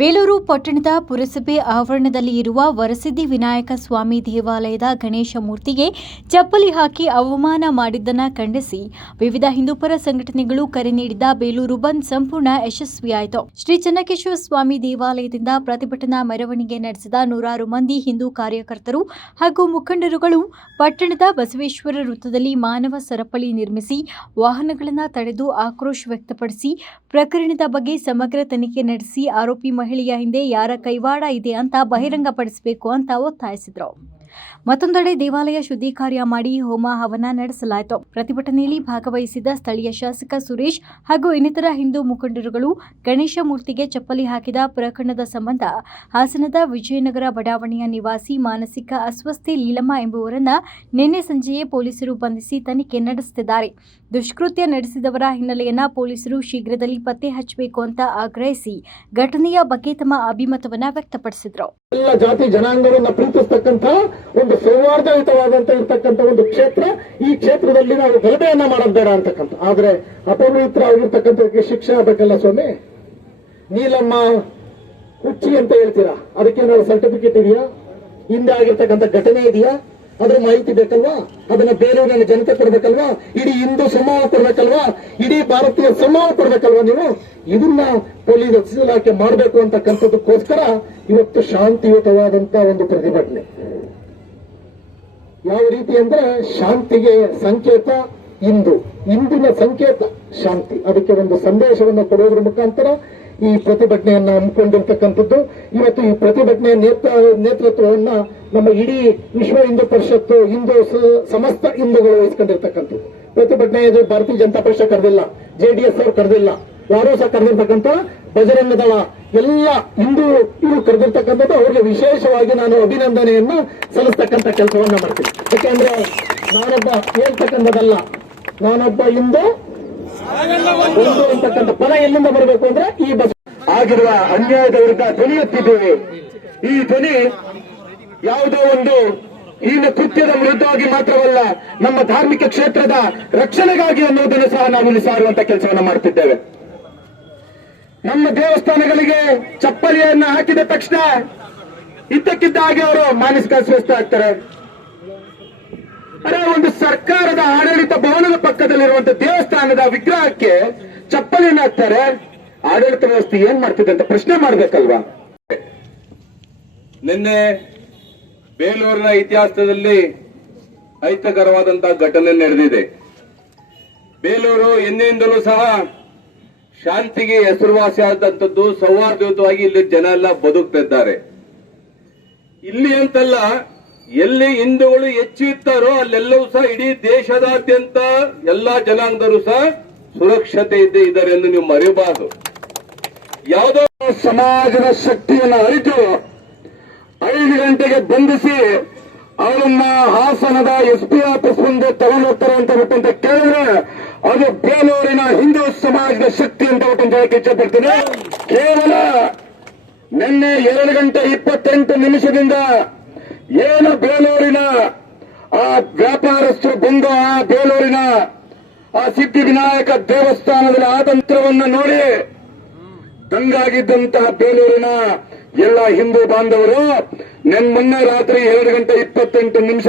ಬೇಲೂರು ಪಟ್ಟಣದ ಪುರಸಭೆ ಆವರಣದಲ್ಲಿ ಇರುವ ವರಸಿದ್ದಿ ವಿನಾಯಕ ಸ್ವಾಮಿ ದೇವಾಲಯದ ಗಣೇಶ ಮೂರ್ತಿಗೆ ಚಪ್ಪಲಿ ಹಾಕಿ ಅವಮಾನ ಮಾಡಿದ್ದನ್ನು ಖಂಡಿಸಿ ವಿವಿಧ ಹಿಂದೂಪರ ಸಂಘಟನೆಗಳು ಕರೆ ನೀಡಿದ್ದ ಬೇಲೂರು ಬಂದ್ ಸಂಪೂರ್ಣ ಯಶಸ್ವಿಯಾಯಿತು. ಶ್ರೀ ಚೆನ್ನಕೇಶವ ಸ್ವಾಮಿ ದೇವಾಲಯದಿಂದ ಪ್ರತಿಭಟನಾ ಮೆರವಣಿಗೆ ನಡೆಸಿದ ನೂರಾರು ಮಂದಿ ಹಿಂದೂ ಕಾರ್ಯಕರ್ತರು ಹಾಗೂ ಮುಖಂಡರುಗಳು ಪಟ್ಟಣದ ಬಸವೇಶ್ವರ ವೃತ್ತದಲ್ಲಿ ಮಾನವ ಸರಪಳಿ ನಿರ್ಮಿಸಿ ವಾಹನಗಳನ್ನು ತಡೆದು ಆಕ್ರೋಶ ವ್ಯಕ್ತಪಡಿಸಿ ಪ್ರಕರಣದ ಬಗ್ಗೆ ಸಮಗ್ರ ತನಿಖೆ ನಡೆಸಿ ಆರೋಪಿ ಮಹಿಳೆಯ ಹಿಂದೆ ಯಾರ ಕೈವಾಡ ಇದೆ ಅಂತ ಬಹಿರಂಗಪಡಿಸಬೇಕು ಅಂತ ಒತ್ತಾಯಿಸಿದರು. ಮತ್ತೊಂದೆಡೆ ದೇವಾಲಯ ಶುದ್ಧಿ ಕಾರ್ಯ ಮಾಡಿ ಹೋಮ ಹವನ ನಡೆಸಲಾಯಿತು. ಪ್ರತಿಭಟನೆಯಲ್ಲಿ ಭಾಗವಹಿಸಿದ ಸ್ಥಳೀಯ ಶಾಸಕ ಸುರೇಶ್ ಹಾಗೂ ಇನ್ನಿತರ ಹಿಂದೂ ಮುಖಂಡರುಗಳು ಗಣೇಶ ಮೂರ್ತಿಗೆ ಚಪ್ಪಲಿ ಹಾಕಿದ ಪ್ರಕರಣದ ಸಂಬಂಧ ಹಾಸನದ ವಿಜಯನಗರ ಬಡಾವಣೆಯ ನಿವಾಸಿ ಮಾನಸಿಕ ಅಸ್ವಸ್ಥೆ ಲೀಲಮ್ಮ ಎಂಬುವರನ್ನ ನಿನ್ನೆ ಸಂಜೆಯೇ ಪೊಲೀಸರು ಬಂಧಿಸಿ ತನಿಖೆ ನಡೆಸುತ್ತಿದ್ದಾರೆ. ದುಷ್ಕೃತ್ಯ ನಡೆಸಿದವರ ಹಿನ್ನೆಲೆಯನ್ನ ಪೊಲೀಸರು ಶೀಘ್ರದಲ್ಲಿ ಪತ್ತೆ ಹಚ್ಚಬೇಕು ಅಂತ ಆಗ್ರಹಿಸಿ ಘಟನೆಯ ಬಗ್ಗೆ ತಮ್ಮ ಅಭಿಮತವನ್ನ ವ್ಯಕ್ತಪಡಿಸಿದರು. ಎಲ್ಲ ಜಾತಿ ಜನಾಂಗವನ್ನ ಪ್ರೀತಿಸತಕ್ಕಂತ ಒಂದು ಸೌಹಾರ್ದಯುತವಾದಂತ ಇರ್ತಕ್ಕಂಥ ಒಂದು ಕ್ಷೇತ್ರ, ಈ ಕ್ಷೇತ್ರದಲ್ಲಿ ನಾವು ಗಲಭೆಯನ್ನ ಮಾಡೋದು ಬೇಡ ಅಂತಕ್ಕಂಥ. ಆದ್ರೆ ಅಪವಿತ್ರ ಆಗಿರ್ತಕ್ಕಂಥದಕ್ಕೆ ಶಿಕ್ಷೆ ಆಗಬೇಕಲ್ಲ ಸ್ವಾಮಿ. ನೀಲಮ್ಮ ಹುಚ್ಚಿ ಅಂತ ಹೇಳ್ತೀರಾ, ಅದಕ್ಕೆ ನಾವು ಸರ್ಟಿಫಿಕೇಟ್ ಇದೆಯಾ? ಹಿಂದೆ ಆಗಿರ್ತಕ್ಕಂಥ ಘಟನೆ ಇದೆಯಾ? ಅದರ ಮಾಹಿತಿ ಬೇಕಲ್ವಾ? ಅದನ್ನ ಬೇರೆಯವ್ರನ್ನ ಜನತೆ ಕೊಡ್ಬೇಕಲ್ವಾ? ಇಡೀ ಹಿಂದೂ ಸಮೂಹ ಕೊಡ್ಬೇಕಲ್ವಾ? ಇಡೀ ಭಾರತೀಯ ಸಮೂಹ ಕೊಡ್ಬೇಕಲ್ವಾ? ನೀವು ಇದನ್ನ ಪೊಲೀಸ್ ಇಲಾಖೆ ಮಾಡಬೇಕು ಅಂತಕ್ಕಂಥದಕ್ಕೋಸ್ಕರ ಇವತ್ತು ಶಾಂತಿಯುತವಾದಂತ ಒಂದು ಪ್ರತಿಭಟನೆ. ಯಾವ ರೀತಿ ಅಂದ್ರೆ ಶಾಂತಿಗೆ ಸಂಕೇತ ಇಂದಿನ ಸಂಕೇತ ಶಾಂತಿ. ಅದಕ್ಕೆ ಒಂದು ಸಂದೇಶವನ್ನು ಕೊಡುವುದರ ಮುಖಾಂತರ ಈ ಪ್ರತಿಭಟನೆಯನ್ನ ಹಮ್ಮಿಕೊಂಡಿರ್ತಕ್ಕಂಥದ್ದು. ಇವತ್ತು ಈ ಪ್ರತಿಭಟನೆಯ ನೇತೃತ್ವವನ್ನ ನಮ್ಮ ಇಡೀ ವಿಶ್ವ ಹಿಂದೂ ಪರಿಷತ್ತು, ಸಮಸ್ತ ಹಿಂದೂಗಳು ವಹಿಸ್ಕೊಂಡಿರ್ತಕ್ಕಂಥದ್ದು. ಪ್ರತಿಭಟನೆ ಭಾರತೀಯ ಜನತಾ ಪಕ್ಷ ಕರೆದಿಲ್ಲ, ಜೆಡಿಎಸ್ ಅವರು ಕರೆದಿಲ್ಲ, ಯಾರೂ ಸಹ ಕರೆದಿರ್ತಕ್ಕಂಥ ಬಜರಂಗ ದಳ ಎಲ್ಲ ಹಿಂದೂ ಇವರು ಕರೆದಿರ್ತಕ್ಕಂಥದ್ದು. ಅವರಿಗೆ ವಿಶೇಷವಾಗಿ ನಾನು ಅಭಿನಂದನೆಯನ್ನ ಸಲ್ಲಿಸ್ತಕ್ಕಂಥ ಕೆಲಸವನ್ನ ಮಾಡ್ತೀನಿ. ಯಾಕೆಂದ್ರೆ ನಾನೊಬ್ಬ ಹೇಳ್ತಕ್ಕಂಥದ್ದಲ್ಲ, ನಾನೊಬ್ಬ ಹಿಂದೂ ಒಂದು ಅಂತಕ್ಕಂಥ ಫಲ ಎಲ್ಲಿಂದ ಬರಬೇಕು ಅಂದ್ರೆ ಈ ಬಸ್ ಆಗಿರುವ ಅನ್ಯಾಯದ ವಿರುದ್ಧ ಧ್ವನಿ ಎತ್ತಿದ್ದೇವೆ. ಈ ಧ್ವನಿ ಯಾವುದೋ ಒಂದು ಹೀನ ಕೃತ್ಯದ ವಿರುದ್ಧವಾಗಿ ಮಾತ್ರವಲ್ಲ, ನಮ್ಮ ಧಾರ್ಮಿಕ ಕ್ಷೇತ್ರದ ರಕ್ಷಣೆಗಾಗಿ ಅನ್ನೋದನ್ನು ಸಹ ನಾವು ಇಲ್ಲಿ ಸಾರುವಂತ ಕೆಲಸವನ್ನ ಮಾಡುತ್ತಿದ್ದೇವೆ. ನಮ್ಮ ದೇವಸ್ಥಾನಗಳಿಗೆ ಚಪ್ಪಲಿಯನ್ನ ಹಾಕಿದ ತಕ್ಷಣ ಇದ್ದಕ್ಕಿದ್ದ ಹಾಗೆ ಅವರು ಮಾನಸಿಕ ಅಸ್ವಸ್ಥ ಆಗ್ತಾರೆ. ಅರೆ, ಒಂದು ಸರ್ಕಾರದ ಆಡಳಿತ ಭವನದ ಪಕ್ಕದಲ್ಲಿರುವಂತಹ ದೇವಸ್ಥಾನದ ವಿಗ್ರಹಕ್ಕೆ ಚಪ್ಪಲಿಯನ್ನು ಹಾಕ್ತಾರೆ. ಆಡಳಿತ ವ್ಯವಸ್ಥೆ ಏನ್ ಮಾಡ್ತಿದೆ ಅಂತ ಪ್ರಶ್ನೆ ಮಾಡ್ಬೇಕಲ್ವಾ? ನಿನ್ನೆ ಬೇಲೂರಿನ ಇತಿಹಾಸದಲ್ಲಿ ಅಹಿತಕರವಾದಂತಹ ಘಟನೆ ನಡೆದಿದೆ. ಬೇಲೂರು ಎಂದಿನಿಂದಲೂ ಸಹ ಶಾಂತಿಗೆ ಹೆಸರುವಾಸಿಯಾದಂಥದ್ದು, ಸೌಹಾರ್ದಯುತವಾಗಿ ಇಲ್ಲಿ ಜನ ಎಲ್ಲ ಬದುಕ್ತಿದ್ದಾರೆ. ಇಲ್ಲಿ ಅಂತಲ್ಲ, ಎಲ್ಲಿ ಹಿಂದೂಗಳು ಹೆಚ್ಚು ಇರ್ತಾರೋ ಅಲ್ಲೆಲ್ಲವೂ ಸಹ ಇಡೀ ದೇಶದಾದ್ಯಂತ ಎಲ್ಲಾ ಜನಾಂಗದವರು ಸಹ ಸುರಕ್ಷತೆ ಇದ್ದಾರೆ ಎಂದು ನೀವು ಮರೆಯಬಾರದು. ಯಾವುದೋ ಸಮಾಜದ ಶಕ್ತಿಯನ್ನು ಅರಿತು 5 ಗಂಟೆಗೆ ಬಂಧಿಸಿ ಅವರನ್ನ ಹಾಸನದ SP ಆಫೀಸ್ ಮುಂದೆ ತಗೊಂಡು ಹೋಗ್ತಾರೆ ಅಂತ ಬಿಟ್ಟಂತ ಕೇಳಿದ್ರೆ ಅದು ಬೇಲೂರಿನ ಹಿಂದೂ ಸಮಾಜದ ಶಕ್ತಿ ಅಂತ ಬಿಟ್ಟು ಹೇಳಕ್ಕೆ ಇಚ್ಛೆಪಡ್ತೀನಿ. ಕೇವಲ ನಿನ್ನೆ 2 ಗಂಟೆ 28 ನಿಮಿಷದಿಂದ ಏನು ಬೇಲೂರಿನ ಆ ವ್ಯಾಪಾರಸ್ಥರು ಬಂದು ಆ ಬೇಲೂರಿನ ಆ ಸಿದ್ಧಿವಿನಾಯಕ ದೇವಸ್ಥಾನದಲ್ಲಿ ಆತಂತ್ರವನ್ನು ನೋಡಿ ದಂಗಾಗಿದ್ದಂತಹ ಬೇಲೂರಿನ ಎಲ್ಲ ಹಿಂದೂ ಬಾಂಧವರು ಮೊನ್ನೆ ರಾತ್ರಿ 2 ಗಂಟೆ 28 ನಿಮಿಷ